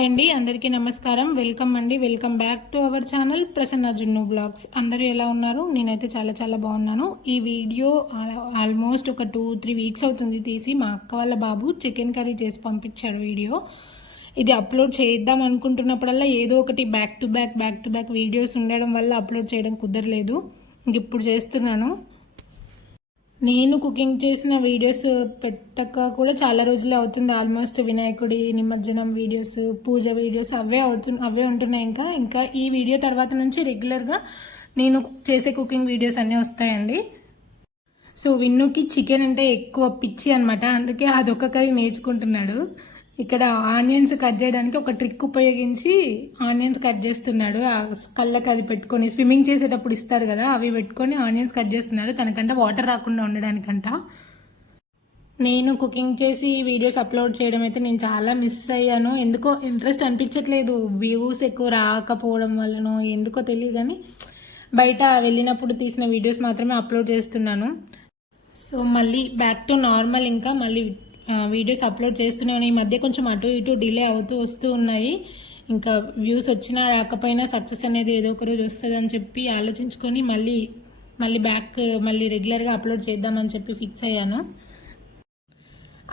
Hi అండి, అందరికీ నమస్కారం. వెల్కమ్ అండి, welcome back to our channel Prasanna జున్ను బ్లాగ్స్. అందరూ ఎలా ఉన్నారు? నేనైతే చాలా చాలా బాగున్నాను. ఈ వీడియో ఆల్మోస్ట్ ఒక 2-3 వీక్స్ అవుతుంది తీసి. మా అక్క వాళ్ళ బాబు చికెన్ కర్రీ చేసి పంపించాడు వీడియో. ఇది అప్లోడ్ చేద్దాం అనుకుంటున్నప్పుడల్లా ఏదో ఒకటి బ్యాక్ టు బ్యాక్ వీడియోస్ ఉండడం వల్ల అప్లోడ్ చేయడం కుదరలేదు. ఇంక ఇప్పుడు చేస్తున్నాను. నేను కుకింగ్ చేసిన వీడియోస్ పెట్టక కూడా చాలా రోజులు అవుతుంది. ఆల్మోస్ట్ వినాయకుడి నిమజ్జనం వీడియోస్, పూజ వీడియోస్ అవే ఉంటున్నాయి. ఇంకా ఈ వీడియో తర్వాత నుంచి రెగ్యులర్గా నేను చేసే కుకింగ్ వీడియోస్ అన్నీ వస్తాయండి. సో విన్నుకి చికెన్ అంటే ఎక్కువ పిచ్చి అనమాట, అందుకే అదొక కర్రీ నేర్చుకుంటున్నాడు. ఇక్కడ ఆనియన్స్ కట్ చేయడానికి ఒక ట్రిక్ ఉపయోగించి ఆనియన్స్ కట్ చేస్తున్నాడు. ఆ కళ్ళకి అది పెట్టుకొని స్విమ్మింగ్ చేసేటప్పుడు ఇస్తారు కదా, అవి పెట్టుకొని ఆనియన్స్ కట్ చేస్తున్నాడు తనకంట వాటర్ రాకుండా ఉండడానికంట. నేను కుకింగ్ చేసి వీడియోస్ అప్లోడ్ చేయడం అయితే నేను చాలా మిస్ అయ్యాను. ఎందుకో ఇంట్రెస్ట్ అనిపించట్లేదు, వ్యూస్ ఎక్కువ రాకపోవడం వల్లనో ఎందుకో తెలియదు, కానీ బయట వెళ్ళినప్పుడు తీసిన వీడియోస్ మాత్రమే అప్లోడ్ చేస్తున్నాను. సో మళ్ళీ బ్యాక్ టు నార్మల్, ఇంకా మళ్ళీ వీడియోస్ అప్లోడ్ చేస్తున్నాను. ఈ మధ్య కొంచెం అటు ఇటు డిలే వస్తూ ఉన్నాయి. ఇంకా వ్యూస్ వచ్చినా రాకపోయినా సక్సెస్ అనేది ఏదో ఒక రోజు వస్తుందని చెప్పి ఆలోచించుకొని మళ్ళీ రెగ్యులర్గా అప్లోడ్ చేద్దామని చెప్పి ఫిక్స్ అయ్యాను.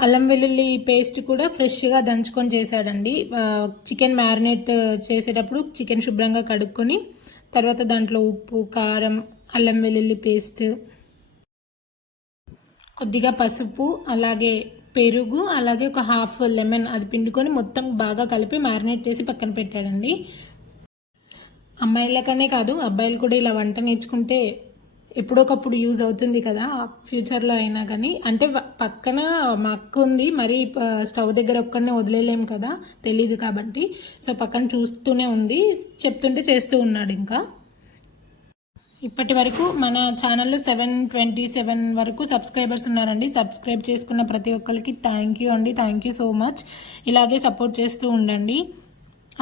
అల్లం వెల్లుల్లి పేస్ట్ కూడా ఫ్రెష్గా దంచుకొని చేశాడండి. చికెన్ మ్యారినేట్ చేసేటప్పుడు చికెన్ శుభ్రంగా కడుక్కొని తర్వాత దాంట్లో ఉప్పు, కారం, అల్లం వెల్లుల్లి పేస్ట్, కొద్దిగా పసుపు, అలాగే పెరుగు, అలాగే ఒక హాఫ్ లెమన్ అది పిండుకొని మొత్తం బాగా కలిపి మ్యారినేట్ చేసి పక్కన పెట్టాడండి. అమ్మాయిలకనే కాదు అబ్బాయిలు కూడా ఇలా వంట నేర్చుకుంటే ఎప్పుడొకప్పుడు యూజ్ అవుతుంది కదా, ఫ్యూచర్లో అయినా కానీ. అంటే పక్కన మా అక్క ఉంది, మరి స్టవ్ దగ్గర ఒక్కడనే వదిలేలేము కదా, తెలీదు కాబట్టి. సో పక్కన చూస్తూనే ఉంది, చెప్తుంటే చేస్తూ ఉన్నాడు. ఇంకా ఇప్పటి వరకు మన ఛానల్లో 727 వరకు సబ్స్క్రైబర్స్ ఉన్నారండి. సబ్స్క్రైబ్ చేసుకున్న ప్రతి ఒక్కరికి థ్యాంక్ యూ అండి, థ్యాంక్ యూ సో మచ్. ఇలాగే సపోర్ట్ చేస్తూ ఉండండి.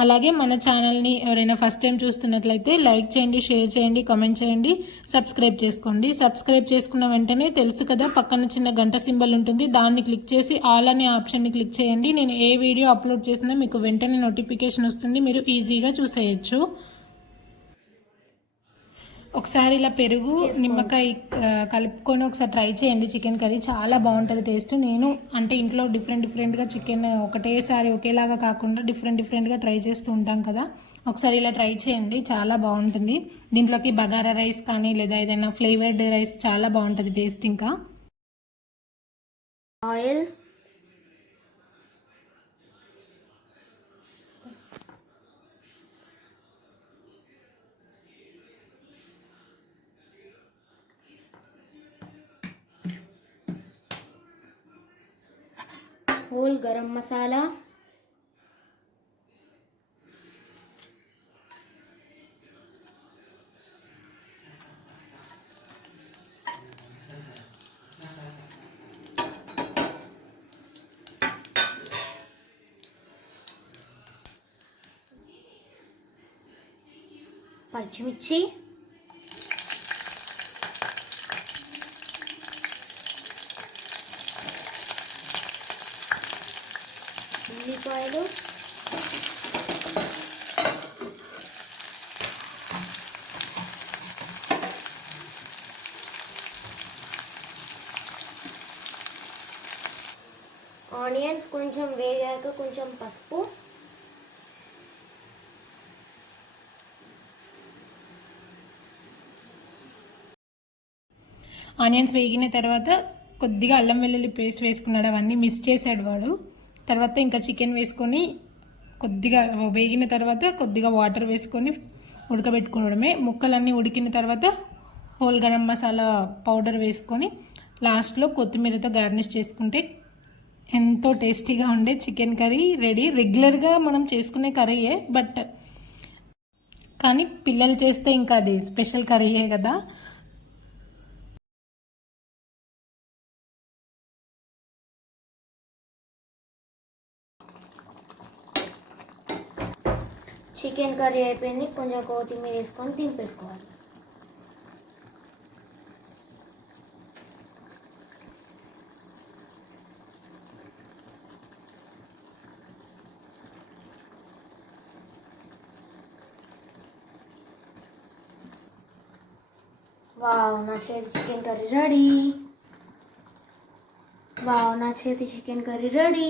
అలాగే మన ఛానల్ని ఎవరైనా ఫస్ట్ టైం చూస్తున్నట్లయితే లైక్ చేయండి, షేర్ చేయండి, కామెంట్ చేయండి, సబ్స్క్రైబ్ చేసుకోండి. సబ్స్క్రైబ్ చేసుకున్న వెంటనే తెలుసు కదా, పక్కన చిన్న గంట సింబల్ ఉంటుంది, దాన్ని క్లిక్ చేసి ఆల్ అనే ఆప్షన్ని క్లిక్ చేయండి. నేను ఏ వీడియో అప్లోడ్ చేసినా మీకు వెంటనే నోటిఫికేషన్ వస్తుంది, మీరు ఈజీగా చూసేయచ్చు. ఒకసారి ఇలా పెరుగు, నిమ్మకాయ కలుపుకొని ఒకసారి ట్రై చేయండి. చికెన్ కర్రీ చాలా బాగుంటుంది టేస్ట్. నేను అంటే ఇంట్లో డిఫరెంట్గా చికెన్ ఒకటేసారి ఒకేలాగా కాకుండా డిఫరెంట్గా ట్రై చేస్తూ ఉంటాం కదా, ఒకసారి ఇలా ట్రై చేయండి, చాలా బాగుంటుంది. దీంట్లోకి బగారా రైస్ కానీ లేదా ఏదైనా ఫ్లేవర్డ్ రైస్ చాలా బాగుంటుంది టేస్ట్. ఇంకా ఆయిల్, హోల్ గరం మసాలా, పచ్చిమిర్చి, ఉల్లిపాయలు, ఆనియన్స్ కొంచెం వేగాక కొంచెం పసుపు, ఆనియన్స్ వేగిన తర్వాత కొద్దిగా అల్లం వెల్లుల్లి పేస్ట్ వేసుకున్నాడు, అవన్నీ మిస్ చేశాడు వాడు. తర్వాత ఇంకా చికెన్ వేసుకొని కొద్దిగా వేగిన తర్వాత కొద్దిగా వాటర్ వేసుకొని ఉడకబెట్టుకోవడమే. ముక్కలన్నీ ఉడికిన తర్వాత హోల్ గరం మసాలా పౌడర్ వేసుకొని లాస్ట్లో కొత్తిమీరతో గార్నిష్ చేసుకుంటే ఎంతో టేస్టీగా ఉండే చికెన్ కర్రీ రెడీ. రెగ్యులర్గా మనం చేసుకునే కర్రీయే, బట్ కానీ పిల్లలు చేస్తే ఇంకా అది స్పెషల్ కర్రీయే కదా. చికెన్ కర్రీ అయిపోయింది, కొంచెం కొత్తిమీర వేసుకొని దింపేసుకోవాలి. వావ్, నా చేతి చికెన్ కర్రీ రెడీ. వావ్, నా చేతి చికెన్ కర్రీ రెడీ.